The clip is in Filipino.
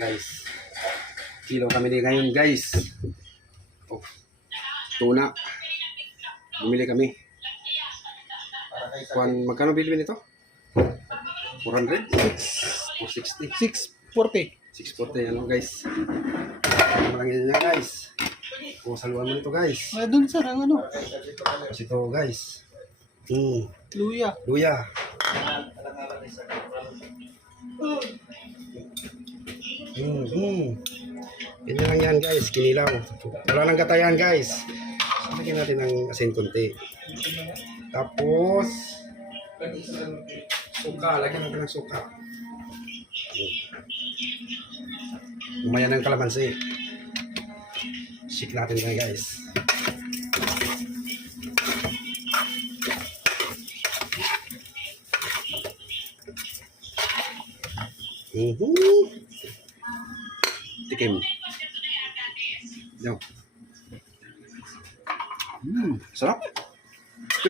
Guys, kilo kami din ngayon guys. Oh, tuna. Bumili kami. Magkano bilhin nito? 400? 460? 640. 640 ano guys. Marangin na guys. O saluhan mo nito guys. Doon sa ano? Kasi ito guys. Luya. Luya. Ganyan lang yan guys, kinilaw. Wala nang gatayan guys. Lagyan natin ng asin konti. Tapos suka, lagyan natin ng suka. Umaya ng kalamansi. Shake natin yan guys. Tikim. Yo. Sarap.